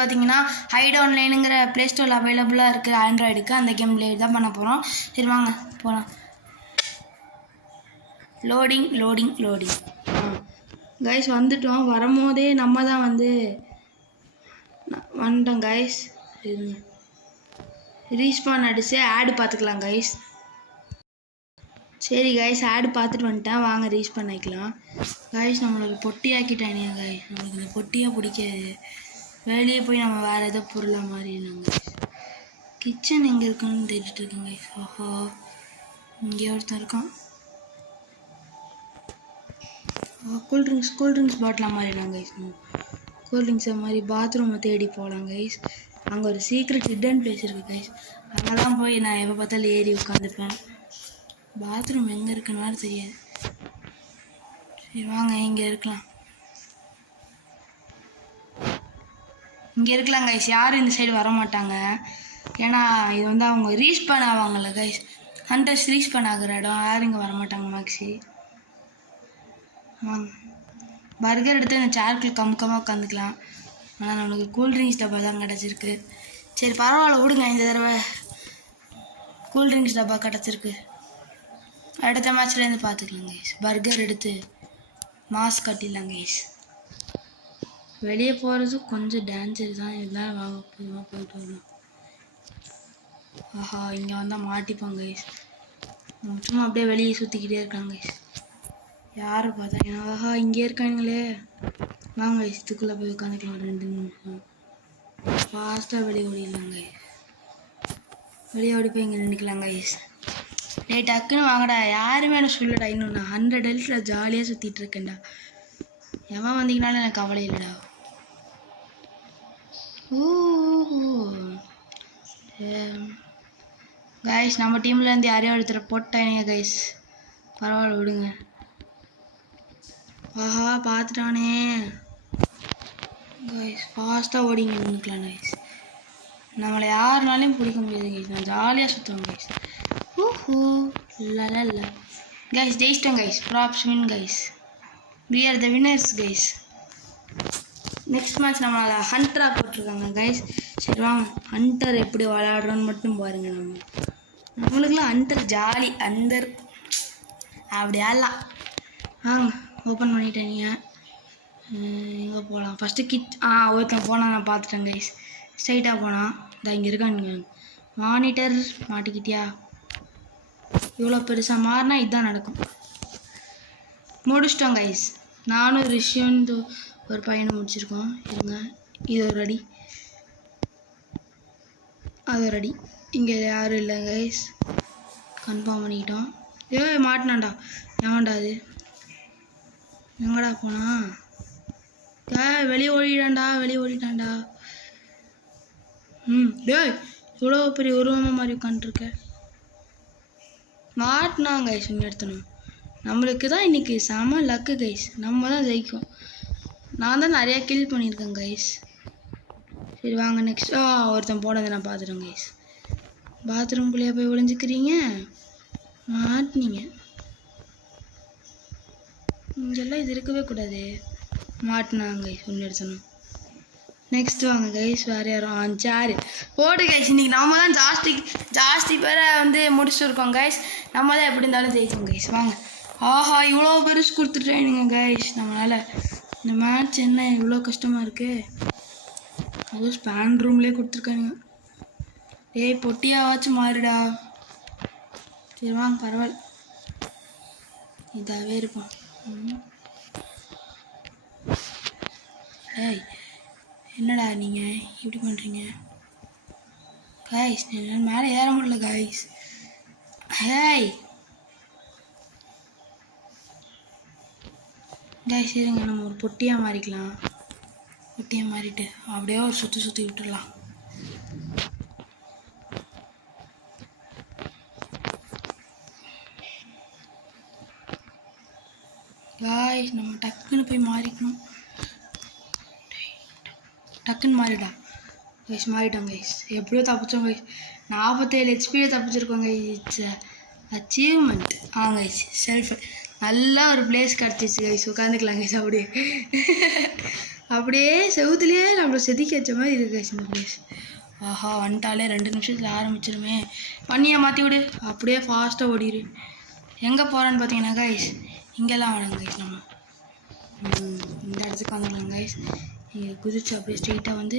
பார்த்தீங்கன்னா height ஆன்லைனுங்கிற play ஸ்டோரில் அவைலபிளாக இருக்குது ஆண்ட்ராய்டுக்கு. அந்த கேம் ப்ளே தான் பண்ண போகிறோம். சரி வாங்க போகலாம். லோடிங் கைஸ் வந்துட்டோம். வரும்போதே நம்ம தான் வந்துட்டோம் கைஸ். ரீஸ்பான் அடிச்சு ஆடு பார்த்துக்கலாம் கைஸ். சரி கைஸ், ஆடு பார்த்துட்டு வந்துட்டேன். வாங்க ரீஸ்பான் ஆகிக்கலாம் கைஸ். நம்மளுக்கு பொட்டியாக்கிட்டானே கைஸ். நம்மளுக்கு இந்த பொட்டியாக பிடிக்காது. வெளியே போய் நம்ம வேறு ஏதோ பொருளாக மாறிடலாம் கைஸ். கிச்சன் எங்கே இருக்குன்னு தேடிட்டு இருக்கேன் கைஸ். ஓஹோ, இங்கே ஒருத்தன் இருக்கான். Cool drinks பாட்டிலாக மாறிடலாம் guys. கூல்ட்ரிங்க்ஸை மாதிரி பாத்ரூமை தேடி போகலாம் கைஸ். அங்கே ஒரு சீக்ரெட் ஹிடன் பிளேஸ் இருக்குது கைஸ். அங்கே தான் போய் நான் எப்போ பார்த்தாலும் ஏறி உட்காந்துப்பேன். பாத்ரூம் எங்கே இருக்குன்னு தெரியாது. சரி வாங்க, இங்கே இருக்கலாம் கைஸ். யாரும் இந்த சைடு வர மாட்டாங்க. ஏன்னா இது அவங்க ரீஸ்பான் ஆவாங்கல்ல கைஸ். ஹண்டர்ஸ் ரீஸ்பான் ஆகிற இடம். யாரும் இங்கே வரமாட்டாங்க மேக்ஸி. வாங்க, பர்கர் எடுத்து இந்த சேர்க்குள்ள கம்முக்கமாக உட்காந்துக்கலாம். ஆனால் நம்மளுக்கு கூல்ட்ரிங்க்ஸ் டப்பா தான் கிடச்சிருக்கு. சரி பரவாயில்ல விடுங்க, இந்த தடவை கூல்ட்ரிங்க்ஸ் டப்பா கிடச்சிருக்கு. அடுத்த மேட்ச்லேருந்து பார்த்துக்கலாம் கைஸ். பர்கர் எடுத்து மாஸ்க் கட்டிடலாம் கைஸ். வெளியே போகிறது கொஞ்சம் டேஞ்சர் தான். இருந்தாலும் வாங்க பொதுவாக போயிட்டு வரலாம். ஆஹா, இங்கே வந்தால் மாட்டிப்பாங்க கைஸ். சும்மா அப்படியே வெளியே சுற்றிக்கிட்டே இருக்காங்க கைஸ். யாரை பார்த்தா ஆஹா இங்கே இருக்காங்களே. வாங்க கைஸ், இதுக்குள்ளே போய் உட்காந்துக்கலாம். 2 நிமிஷம் ஃபாஸ்ட்டாக வெளியே ஓடிடலாம் கைஸ். வெளியே ஓடி போய் இங்கே நின்றுக்கலாம் கைஸ். டக்குன்னு வாங்கடா, யாருமே என்ன சொல்லடா. இன்னும் நான் 100 ஹெல்த்தில் ஜாலியாக சுற்றிட்டு இருக்கேன்டா. எவன் வந்தீங்கனாலும் எனக்கு கவலை இல்லைடா. கைஸ், நம்ம டீம்லேருந்து யாரையும் ஒருத்தர் போட்டாங்க கைஸ். பரவாயில்ல விடுங்க. ஆஹா பார்த்துட்டானே கைஸ். ஃபாஸ்ட்டாக ஓடிங்க நின்றுக்கலாம் கைஸ். நம்மளை யாருனாலையும் பிடிக்க முடியாது கைஸ். நான் ஜாலியாக சுற்றுவேன் கைஸ். இல்ல கைஸ், ஜெயிச்சிட்டோம் guys. Props win guys. we are the winners guys. Next match நம்மளை ஹண்டராக போட்டிருக்காங்க கைஸ். சரி வாங்க, ஹண்டர் எப்படி விளையாடுறோன்னு மட்டும் பாருங்கள். நம்மளுக்குலாம் ஹண்டர் ஜாலி. ஹண்டர் அப்படி ஆடலாம். வாங்க, ஓப்பன் பண்ணிட்டேங்க. எங்கே போகலாம் ஃபஸ்ட்டு? ஒருத்தன் போனால் நான் பார்த்துட்டேன் கைஸ். ஸ்ட்ரைட்டாக போனால் இந்த இங்கே இருக்கானுங்க. மானிட்டர் மாட்டிக்கிட்டியா? இவ்வளோ பெருசாக மாறினா இதுதான் நடக்கும். முடிச்சிட்டோம் கைஸ். நானும் ரிஷியன் ஒரு பையனை முடிச்சிருக்கோம். இருங்க, இது ஒரு அடி, அது ஒரு அடி. இங்கே யாரும் இல்லை கைஸ். கன்ஃபார்ம் பண்ணிக்கிட்டோம். மாட்டினாண்டா. எவன்டா அது? எங்கடா போனா? வெளியே ஓடிட்டான்டா. டேய், இவ்வளோ பெரிய உருவமாக மாதிரி உட்காந்துருக்க. மாட்டினாங்க கைஸ். இன்னும் எடுத்தணும். நம்மளுக்கு தான் இன்றைக்கி செம லக்கு கைஸ். நம்ம தான் ஜெயிக்கும். நான் தான் நிறையா கில் பண்ணியிருக்கேன் கைஸ். சரி வாங்க நெக்ஸ்ட். ஒருத்தன் போனதை நான் பார்த்துட்டேன் கைஸ். பாத்ரூம்குள்ளேயே போய் ஒளிஞ்சிக்கிறீங்க. மாட்டினீங்க. இங்கெல்லாம் இது இருக்கவே கூடாது. மாட்டினாங்க கைஸ். ஒன்று எடுத்தணும். நெக்ஸ்ட் வாங்க கைஸ். வேறு யாரும் சேரு போடு கைஸ். இன்றைக்கி நம்ம தான் ஜாஸ்தி பேரை முடிச்சுருக்கோம் கைஸ். நம்ம தான் எப்படி இருந்தாலும் ஜெயிக்கும் கைஸ். வாங்க. ஆஹா, இவ்வளோ பெருசு கொடுத்துட்டேனுங்க கைஸ். நம்மளால் இந்த மேட்ச் என்ன இவ்வளோ கஷ்டமாக இருக்குது. அதுவும் ஸ்பேன் ரூம்லேயே கொடுத்துருக்கானுங்க. டேய் பொட்டியாவாச்சும் மாறுடா. சரி வாங்க, பரவாயில்ல, இதாகவே இருப்போம். ஏய் என்னடா நீங்கள் இப்படி பண்ணுறீங்க கைஸ்? மேலே ஏற முடியல கைஸ். ஹேய் கைஸ், இருங்க, நம்ம ஒரு பொட்டியாக மாறிக்கலாம். பொட்டியாக மாறிட்டு அப்படியே ஒரு சுற்றி விட்டுடலாம். கைஸ், நம்ம டக்குன்னு போய் மாறிக்கணும். டக்குன்னு மாறிடா கைஸ். மாறிட்டோம் கைஸ். எப்படியோ தப்பிச்சோம் கைஸ். 47 ஹெச்பியை தப்பிச்சிருக்கோம் guys. It's achievement. Guys, self நல்லா ஒரு பிளேஸ் கிடச்சிச்சு கைஸ். உட்காந்துக்கலாம் கைஸ். அப்படியே அப்படியே செவுத்துலேயே நம்மளை செதுக்கி வச்ச மாதிரி இருக்கு கைஸ் இந்த பிளேஸ். ஆஹா வந்துட்டாலே 2 நிமிஷத்தில் ஆரம்பிச்சிருமே. பண்ணியை மாற்றி விடு. அப்படியே ஃபாஸ்ட்டாக ஓடிடு. எங்கே போகிறேன்னு பார்த்தீங்கன்னா கைஸ் இங்கெல்லாம் வேணாங்க கைஸ். நம்ம இந்த இடத்துக்கு வந்துடலாம் கைஸ். இங்கே குதிச்சு அப்படியே ஸ்ட்ரெயிட்டாக வந்து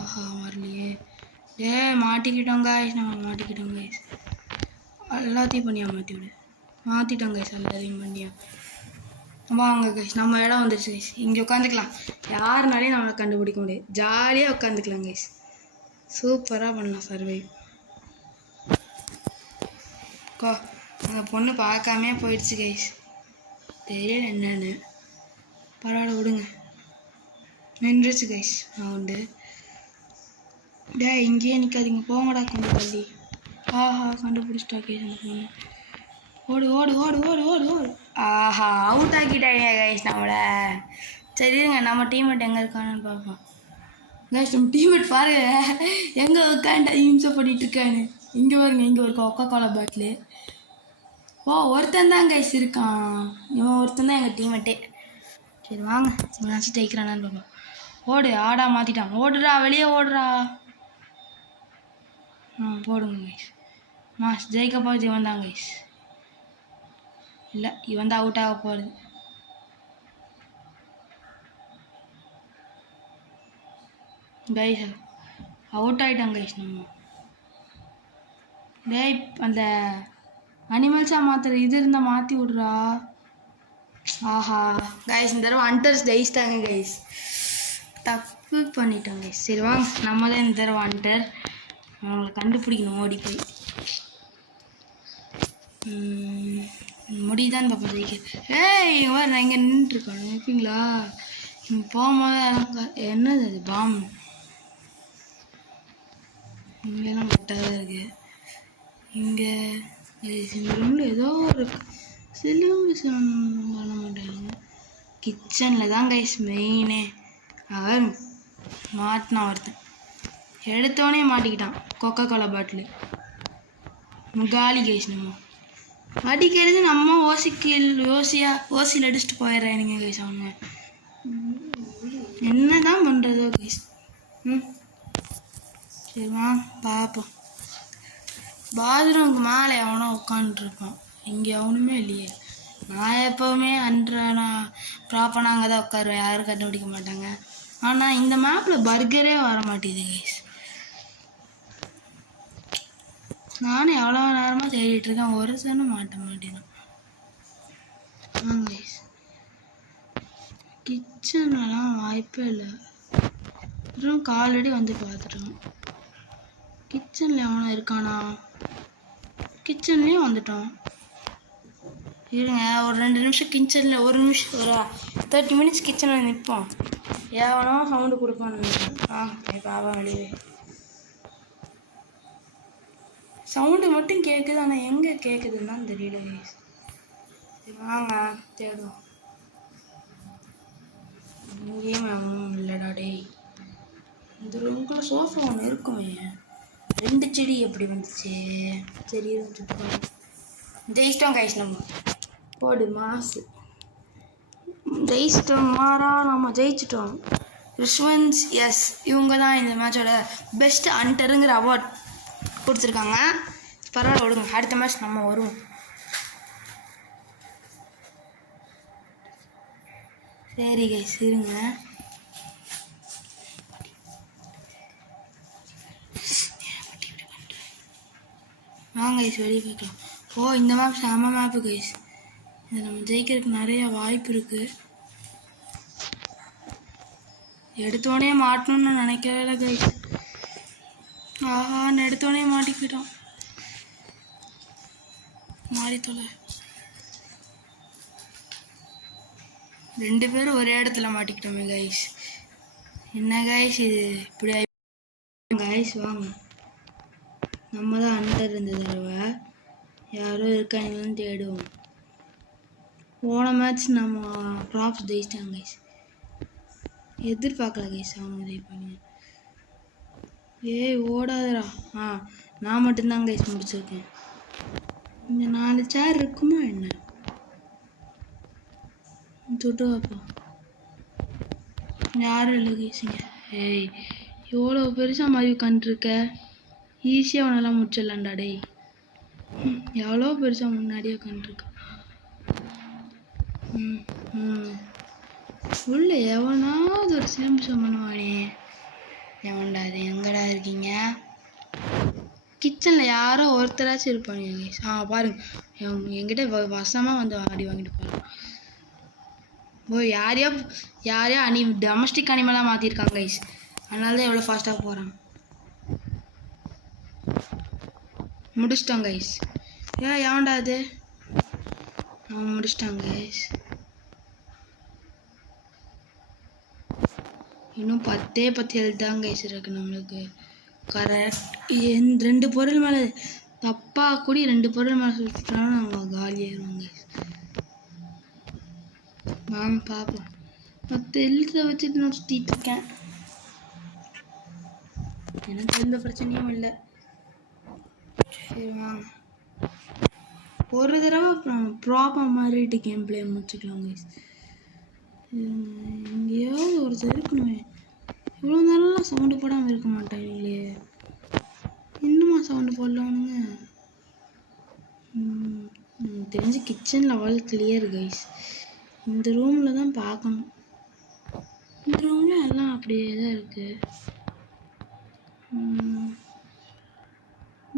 ஆஹா வரலையே. மாட்டிக்கிட்டோம் கைஸ். நம்ம மாட்டிக்கிட்டோம் கைஸ். எல்லாத்தையும் பண்ணியா மாற்றி விடு. மாற்றிட்டோம் கைஸ் எல்லாத்தையும் பண்ணியா. வாங்க கைஸ் நம்ம இடம் வந்துடுச்சு கைஸ். இங்கே உட்காந்துக்கலாம். யாருனாலையும் நம்மளை கண்டுபிடிக்க முடியாது. ஜாலியாக உட்காந்துக்கலாம் கைஸ். சூப்பராக பண்ணலாம் சர்வை. அந்த பொண்ணு பார்க்காமே போயிடுச்சு கைஸ். தெரியல என்னன்னு. பரவாயில்ல விடுங்க. நின்றுச்சு கைஸ். நான் உண்டு. இங்கேயே நிற்காதீங்க போங்கடா கொஞ்சம் தள்ளி. ஆஹா கண்டுபிடிச்சிட்டா கைஸ் அந்த பொண்ணு. ஓடு ஓடு ஓடு ஓடு ஓடு ஓடு. ஆஹா அவுட் ஆக்கிட்டாங்க கைஸ் நம்மளை. சரி இருங்க நம்ம டீம்மேட் எங்கே இருக்கான்னு பார்ப்போம் கைஸ். நம்ம டீம்மேட் பாருங்க எங்கே உட்காந்து இம்சை பண்ணிட்டு இருக்கான்னு. இங்கே பாருங்க இங்கே ஒரு கொக்கோ கோலா பாட்டிலு. ஒருத்தன் தான் கைஸ் இருக்கான். இவன் ஒருத்தன் தான் எங்கள் டீம்மேட்டே. சரி வாங்க இவனாச்சும் ஜெயிக்கிறானான்னு பார்ப்போம். ஓடு ஆடா மாற்றிட்டான். ஓடுறா வெளியே ஓடுறா. போடுங்க கைஸ். ஜெயிக்க போகிறது இவன் தான் கைஸ். இல்லை இவன் தான் அவுட் ஆக போகிறது. கைஸ் அவுட் ஆகிட்டான் கைஸ் நம்ம. அந்த அனிமல்ஸாக மாற்றுற இது இருந்தால் மாற்றி விட்றா. ஆஹா கைஸ் இந்த தடவை ஹண்டர்ஸ் ஜெயிச்சிட்டாங்க கைஸ். தப்பு பண்ணிட்டோம் கைஸ். சரி வாங்க நம்ம தான் இந்த தடவை ஹண்டர். அவங்கள கண்டுபிடிக்கணும் ஓடி போய். முடியுதான்னு பார்ப்போம் ஜெயிக்க. இங்கே நான் இங்கே நின்றுட்டுருக்கேன் நினைப்பீங்களா? இங்கே போகும்போது என்னது அது பாம். இங்கெல்லாம் கரெக்டாக தான் இருக்குது. இங்கே ரூமில் ஏதோ ஒரு செலிப்ரேஷன் பண்ண மாட்டாங்க. கிச்சனில் தான் கைஸ் மெயினே. அவர் மாட்டினான் ஒருத்தன். எடுத்தோடனே மாட்டிக்கிட்டான் கொக்கோ கோலா பாட்டிலு. காலி கைஸ். நம்ம அடிக்கிறது நம்ம ஓசியில் அடிச்சுட்டு போயிடுறானுங்க கைஸ் அவங்க. என்ன தான் பண்ணுறதோ கைஸ். சரி வா பார்ப்போம். பாத்ரூமுக்கு மேலே எவனோ உட்காந்துருப்பான். இங்கே எவனுமே இல்லையே. நான் எப்போவுமே நான் ப்ராப்பராக அங்கே தான் உட்காருவேன். யாரும் கண்டுபிடிக்க மாட்டாங்க. ஆனால் இந்த மேப்பில் பர்கரே வர மாட்டேங்குது கைஸ். நானும் எவ்வளோ நேரமாக தேடிட்டுருக்கேன். ஒரு சனம் மாட்ட மாட்டேன். கைஸ் கிச்சன்லாம் வாய்ப்பே இல்லை. ரூம் ஆல்ரெடி வந்து பார்த்துட்டோம். கிச்சனில் எவனோ இருக்கானா? கிச்சன்லேயும் வந்துட்டோம். இருங்க ஒரு 2 நிமிஷம் கிச்சனில் ஒரு 30 மினிட்ஸ் கிச்சனில் நிற்போம். எவனோ சவுண்டு கொடுப்பான்னு பாவா வெளியே. சவுண்டு மட்டும் கேட்குது. ஆனால் எங்கே கேட்குதுன்னு தான் தெரியல. வாங்க தேடுவோம். இங்கேயும் அவனும் இல்லைடா டேய். இந்த ரூம்குள்ளே சோஃபா ஒன்று இருக்குமே. 2 செடி எப்படி வந்துச்சு? சரி ஜெயிச்சிட்டோம் கைஸ் நம்ம. போடு மாசு ஜெயிச்சிட்டோம். நம்ம ஜெயிச்சிட்டோம். ரிஷ்வன்ஸ் எஸ் இவங்க தான் இந்த மேட்சோட பெஸ்ட் ஹண்டருங்கிற அவார்ட் கொடுத்துருக்காங்க. பரவாயில்ல விடுங்க. அடுத்த மேட்ச் நம்ம வருவோம். சரி கைஸ் இருங்க. வாங்க கைஸ் வெளியே போய்க்கலாம். இந்த மேப் செம மேப்பு கைஸ். இது நம்ம ஜெயிக்கிறதுக்கு நிறைய வாய்ப்பு இருக்குது. எடுத்தோடனே மாட்டணும்னு நினைக்கவே கைஸ். எடுத்தோடனே மாட்டிக்கிட்டோம். மாறி தொலை. 2 பேரும் ஒரே இடத்துல மாட்டிக்கிட்டோமே கைஸ். என்ன கைஸ் இது இப்படி கைஸ். வாங்க நம்ம தான் அண்டர் இருந்த தடவை யாரோ இருக்காங்கன்னு தேடுவோம். போன மேட்ச் நம்ம ப்ராப்ஸ் ஜெயிச்சிட்டாங்க கைஸ். எதிர்பார்க்கல கைஸ் அவங்க ஜெயிப்பாங்க. ஓடாதரா. நான் மட்டும்தான் கைஸ் முடிச்சிருக்கேன். இந்த 4 சேர் இருக்குமா என்ன? தொட்டு வைப்போம். யாரும் இல்லை கைஸுங்க. ஏய் எவ்வளோ பெருசாக மாதிரி உட்காந்துருக்க, ஈஸியாக அவனெல்லாம் முடிச்சிடலாம்டா டேய். எவ்வளோ பெருசாக முன்னாடியே உட்காந்துருக்க. உள்ள எவனாவது ஒரு சிலம்பம் பண்ணுவானே. எவன்டா அது? எங்கடா இருக்கீங்க? கிச்சனில் யாரோ ஒருத்தராச்சும் இருப்பாங்க கைஸ். பாருங்க என்கிட்ட வசமாக வந்து ஆடி வாங்கிட்டு போகிறான். யாரையோ டொமஸ்டிக் அனிமலாக மாற்றிருக்காங்க கைஸ். அதனால தான் எவ்வளோ ஃபாஸ்ட்டாக போகிறான். முடிச்சிட்டோம் கைஸ். எவன்டா அது? அவன் முடிச்சிட்டாங்க கைஸ். இன்னும் 10 ஹெல்த் தான் கைஸ் இருக்கு நம்மளுக்கு. கரெக்ட் 2 பொருள் மேலே தப்பாக கூடி 2 பொருள் மேலே சுட்டுட்டோம்னா நம்ம காலியாயிருவோம் கைஸ். வாங்க பார்ப்போம். 10 ஹெல்த்தை வச்சுட்டு நான் சுற்றிட்டு இருக்கேன். எனக்கு எந்த பிரச்சனையும் இல்லை. சரி வாங்க ஒரு தடவை ப்ராப்பர் மாதிரிட்டு கேம் பிளே முடிச்சுக்கலாம் கைஸ். எங்கேயாவது ஒருத்தர் இருக்கணுமே. இவ்வளோ நேரம்லாம் சவுண்டு போடாமல் இருக்க மாட்டாங்களே. இன்னுமா சவுண்டு போடலானுங்க? தெரிஞ்சு கிச்சன் லெவல் கிளியர் கைஸ். இந்த ரூமில் தான் பார்க்கணும். இந்த ரூமில் எல்லாம் அப்படியே தான் இருக்குது.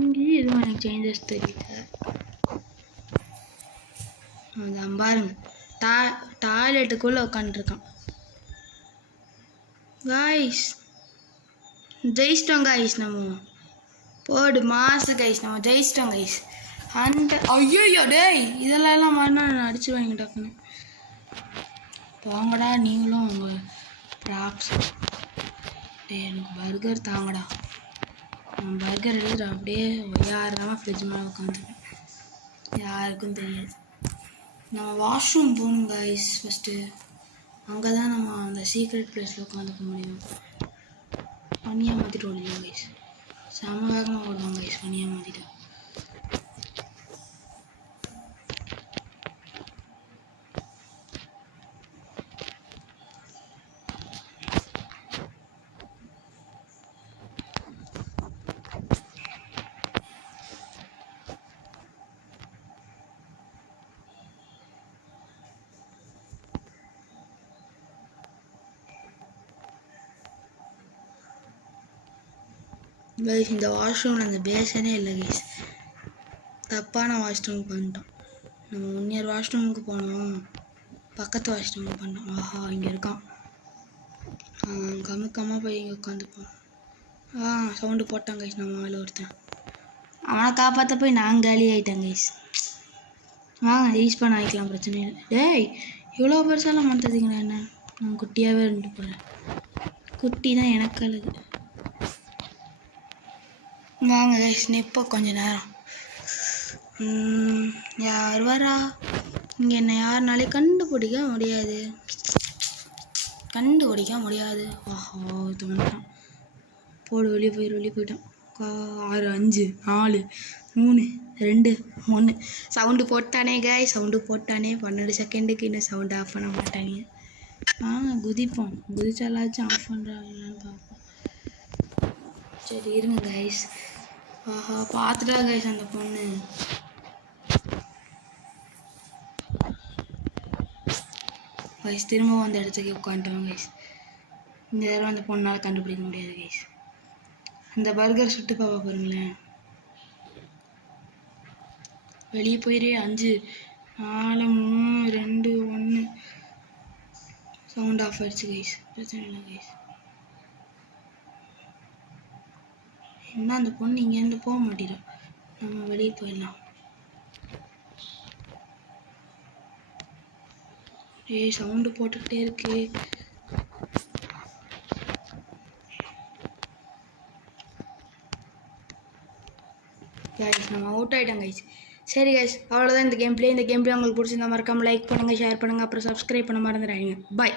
இங்கேயும் எதுவும் எனக்கு சேஞ்சஸ் தெரியல. அதான் பாருங்க டாய்லெட்டுக்குள்ளே உட்காந்துருக்கான் காய்ஸ். ஜெயிச்சிட்டோம் காய்ஸ். நம்ம போடு மாசு காய்ஸ். நம்ம ஜெயிச்சிட்டோம் காய்ஸ். ஐயோ டேய் இதெல்லாம் மாறினா நான் அடிச்சுருவாங்க டக்குன்னு. போங்கடா நீங்களும் உங்கள் ப்ராப்ஸ். டே எனக்கு பர்கர் தாங்கடா. நான் பர்கர் எடுத்துட்டு அப்படியே யாருக்காமல் ஃப்ரிட்ஜ் மேலே உட்காந்துருக்கேன். யாருக்கும் தெரியாது. நம்ம வாஷ்ரூம் போகணும் காய்ஸ் ஃபஸ்ட்டு. அங்கே தான் நம்ம அந்த சீக்ரெட் பிளேஸில் உட்காந்துக்க முடியும். பனியாக மாற்றிட்டு ஓடிடுவோம் கைஸ். செம வேகமாக ஓடுவாங்க கைஸ் பனியாக மாற்றிட்டு. கைஸ் இந்த வாஷ்ரூமில் அந்த பேசனே இல்லை கைஸ். தப்பான வாஷ்ரூமுக்கு பண்ணிட்டோம். நம்ம முன்னியர் வாஷ்ரூமுக்கு போனோம், பக்கத்து வாஷ்ரூமுக்கு பண்ணோம். ஆஹா இங்கே இருக்கான். கம்முக்கமாக போய் இங்கே உட்காந்துப்போம். சவுண்டு போட்டான் கைஸ். நம்ம மேலே ஒருத்தன். அவனை காப்பாற்ற போய் நான் காலி ஆகிட்டேன் கைஸ். வாங்க யூஸ் பண்ண ஆகிக்கலாம், பிரச்சனை இல்லை. டேய் இவ்வளோ பெருசாலாம் மாட்டதுங்கண்ணா. என்ன நான் குட்டியாகவே இருந்துட்டு போகிறேன். குட்டி தான் எனக்கு அழகு. வாங்க கைஸ் நிற்போ கொஞ்ச நேரம். யார் வரா? இங்கே என்ன யாருனாலே கண்டுபிடிக்க முடியாது. ஆஹா தோணுட்டான். போடு வெளியே போயிட்டான். 6 5 4 3 2 1 சவுண்டு போட்டானே காய். சவுண்டு போட்டானே. 12 செகண்டுக்கு இன்னும் சவுண்டு ஆஃப் பண்ண மாட்டாங்க. குதிப்போம். குதிச்சாலாச்சும் ஆஃப் பண்ணுறாங்களான்னு பார்ப்போம். சரி இருங்க கைஸ். ஆஹா பார்த்துட்டா கைஸ் அந்த பொண்ணு. கைஸ் திரும்ப அந்த இடத்துக்கு உட்காந்துட்டோம் கைஸ். இந்த தடவை அந்த பொண்ணால் கண்டுபிடிக்க முடியாது கைஸ். அந்த பர்கர் சுட்டு பாப்பா பாருங்களேன். வெளியே போயிரு. 5 4 3 2 1 சவுண்ட் ஆஃப் ஆயிடுச்சு கைஸ். பிரச்சனை இல்லை கைஸ். என்ன அந்த பொண்ணு இங்கேருந்து போக மாட்டேறோம். நம்ம வெளியே போயிடலாம். சவுண்டு போட்டுக்கிட்டே இருக்கு. கைஸ் நம்ம அவுட் ஆகிட்டோம் கைஸ். சரி கைஸ் அவ்வளோதான் இந்த கேம் பிளே. உங்களுக்கு பிடிச்சிருந்தா மறக்காமல் லைக் பண்ணுங்கள், ஷேர் பண்ணுங்கள், அப்புறம் சப்ஸ்கிரைப் பண்ண மறந்துடாதீங்க. பாய்.